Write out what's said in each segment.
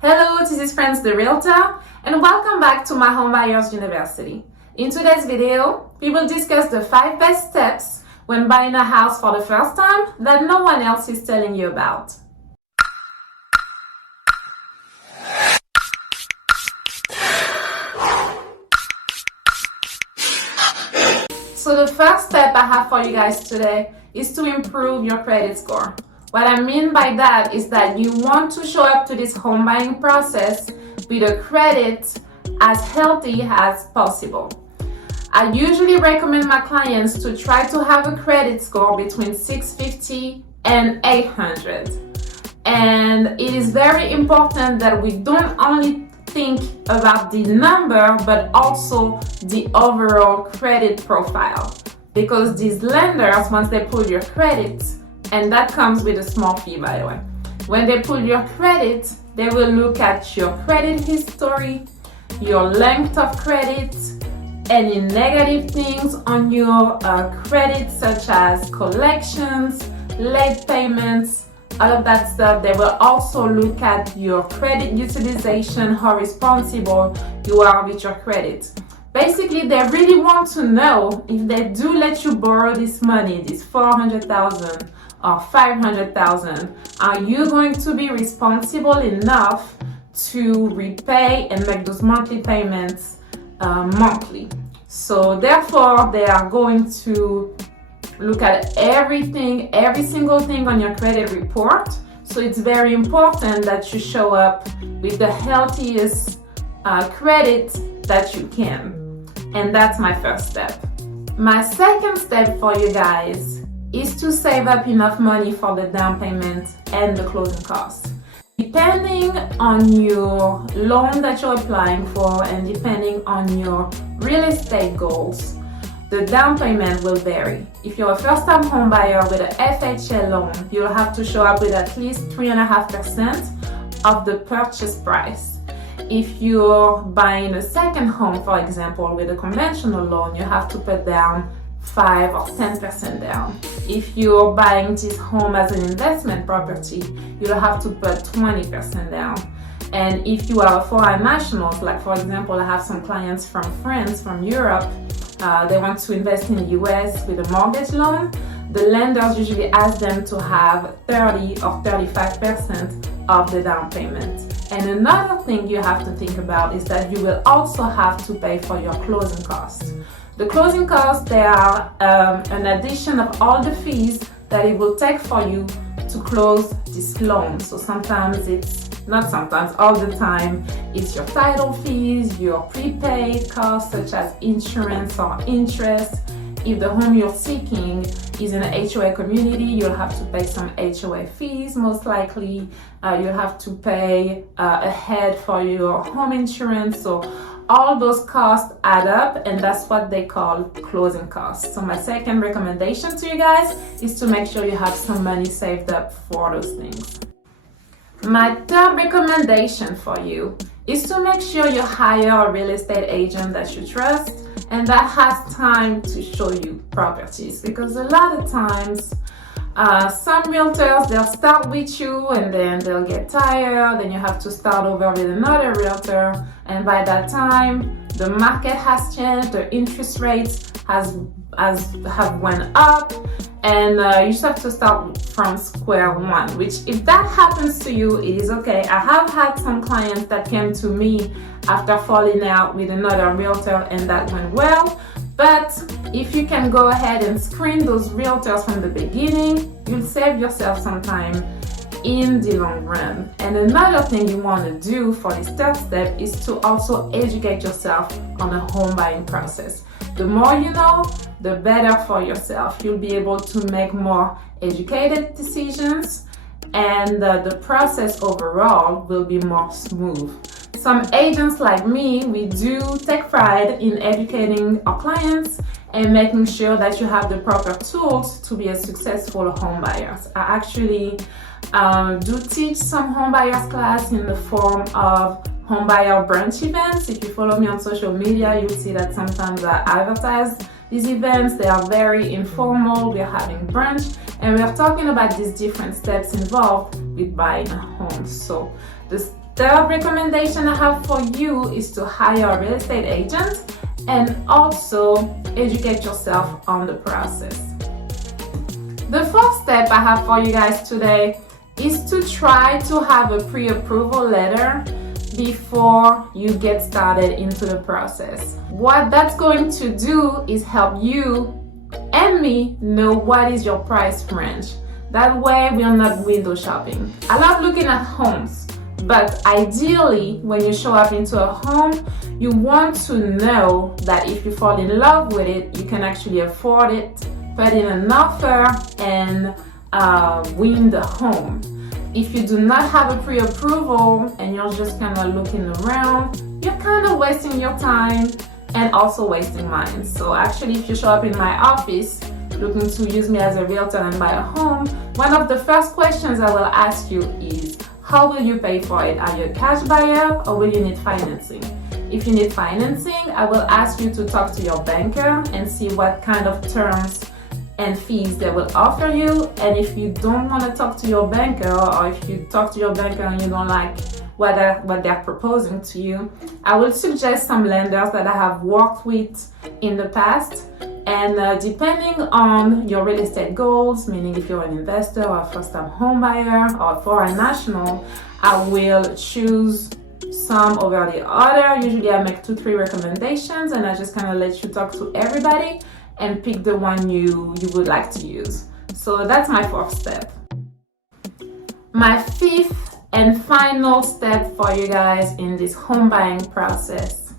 Hello, this is Franz the Realtor, and welcome back to my Homebuyers University. In today's video, we will discuss the 5 best steps when buying a house for the first time that no one else is telling you about. So the first step I have for you guys today is to improve your credit score. What I mean by that is that you want to show up to this home buying process with a credit as healthy as possible. I usually recommend my clients to try to have a credit score between 650 and 800. And it is very important that we don't only think about the number, but also the overall credit profile. Because these lenders, once they pull your credit, and that comes with a small fee, by the way. When they pull your credit, they will look at your credit history, your length of credit, any negative things on your credit, such as collections, late payments, all of that stuff. They will also look at your credit utilization, how responsible you are with your credit. Basically, they really want to know if they do let you borrow this money, this $400,000 or $500,000, are you going to be responsible enough to repay and make those monthly payments monthly? So therefore, they are going to look at everything, every single thing on your credit report. So it's very important that you show up with the healthiest credit that you can. And that's my first step. My second step for you guys is to save up enough money for the down payment and the closing costs. Depending on your loan that you're applying for and depending on your real estate goals, the down payment will vary. If you're a first-time home buyer with an FHA loan, you'll have to show up with at least 3.5% of the purchase price. If you're buying a second home, for example, with a conventional loan, you have to put down 5 or 10% down. If you're buying this home as an investment property, you'll have to put 20% down. And if you are a foreign nationals, like for example, I have some clients from France, from Europe, they want to invest in the US with a mortgage loan, the lenders usually ask them to have 30 or 35% of the down payment. And another thing you have to think about is that you will also have to pay for your closing costs. The closing costs, they are an addition of all the fees that it will take for you to close this loan. So sometimes it's, not sometimes, all the time, it's your title fees, your prepaid costs such as insurance or interest. If the home you're seeking is in an HOA community, you'll have to pay some HOA fees, most likely. You'll have to pay ahead for your home insurance. So all those costs add up, and that's what they call closing costs. So my second recommendation to you guys is to make sure you have some money saved up for those things. My third recommendation for you is to make sure you hire a real estate agent that you trust and that has time to show you properties, because a lot of times some realtors, they'll start with you and then they'll get tired, then you have to start over with another realtor, and by that time the market has changed, the interest rates have went up, and you just have to start from square one, which if that happens to you, it is okay. I have had some clients that came to me after falling out with another realtor and that went well. But if you can go ahead and screen those realtors from the beginning, you'll save yourself some time in the long run. And another thing you want to do for this third step is to also educate yourself on the home buying process. The more you know, the better for yourself. You'll be able to make more educated decisions, and the process overall will be more smooth. Some agents like me, we do take pride in educating our clients and making sure that you have the proper tools to be a successful home buyer. I actually do teach some home buyers class in the form of homebuyer brunch events. If you follow me on social media, you'll see that sometimes I advertise these events. They are very informal. We're having brunch and we're talking about these different steps involved with buying a home. So this third recommendation I have for you is to hire a real estate agent and also educate yourself on the process. The fourth step I have for you guys today is to try to have a pre-approval letter before you get started into the process. What that's going to do is help you and me know what is your price range. That way we're not window shopping. I love looking at homes, but ideally when you show up into a home, you want to know that if you fall in love with it, you can actually afford it, put in an offer, and win the home. If you do not have a pre-approval and you're just kind of looking around, you're kind of wasting your time and also wasting mine. So actually, if you show up in my office looking to use me as a realtor and buy a home, one of the first questions I will ask you is, how will you pay for it? Are you a cash buyer or will you need financing? If you need financing, I will ask you to talk to your banker and see what kind of terms and fees they will offer you. And if you don't want to talk to your banker, or if you talk to your banker and you don't like what they're proposing to you, I will suggest some lenders that I have worked with in the past. And depending on your real estate goals, meaning if you're an investor or a first-time home buyer or a foreign national, I will choose some over the other. Usually I make 2-3 recommendations and I just kind of let you talk to everybody and pick the one you would like to use. So that's my fourth step. My fifth and final step for you guys in this home buying process,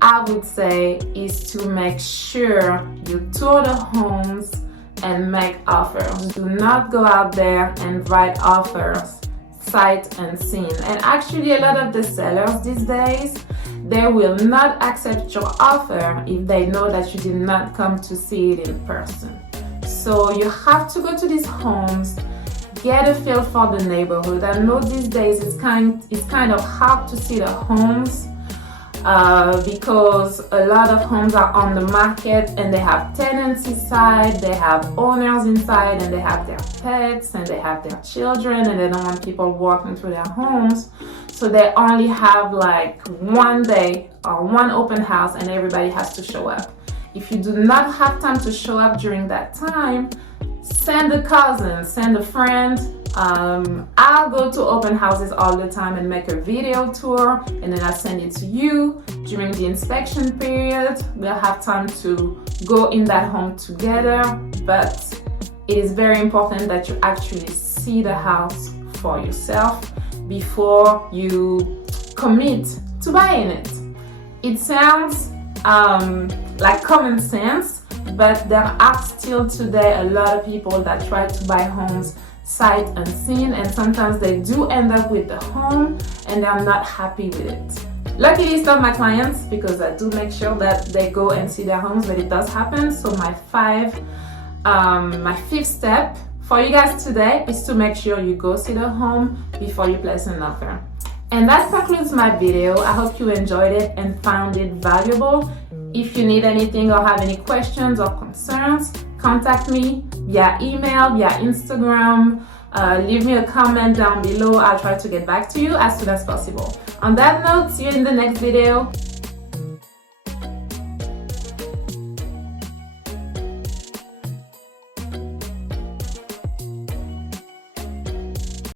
I would say, is to make sure you tour the homes and make offers. Do not go out there and write offers sight unseen. And actually a lot of the sellers these days, they will not accept your offer if they know that you did not come to see it in person. So you have to go to these homes, get a feel for the neighborhood. I know these days it's kind of hard to see the homes because a lot of homes are on the market and they have tenants inside, they have owners inside, and they have their pets and they have their children, and they don't want people walking through their homes. So they only have like one day or one open house and everybody has to show up. If you do not have time to show up during that time, send a cousin, send a friend. I'll go to open houses all the time and make a video tour, and then I'll send it to you during the inspection period. We'll have time to go in that home together, but it is very important that you actually see the house for yourself before you commit to buying it. It sounds like common sense, but there are still today a lot of people that try to buy homes sight unseen, and sometimes they do end up with the home and they are not happy with it. Luckily, it's not my clients because I do make sure that they go and see their homes, but it does happen. So my fifth step for you guys today is to make sure you go see the home before you place an offer. And that concludes my video. I hope you enjoyed it and found it valuable. If you need anything or have any questions or concerns, contact me via email, via Instagram. Leave me a comment down below. I'll try to get back to you as soon as possible. On that note, see you in the next video.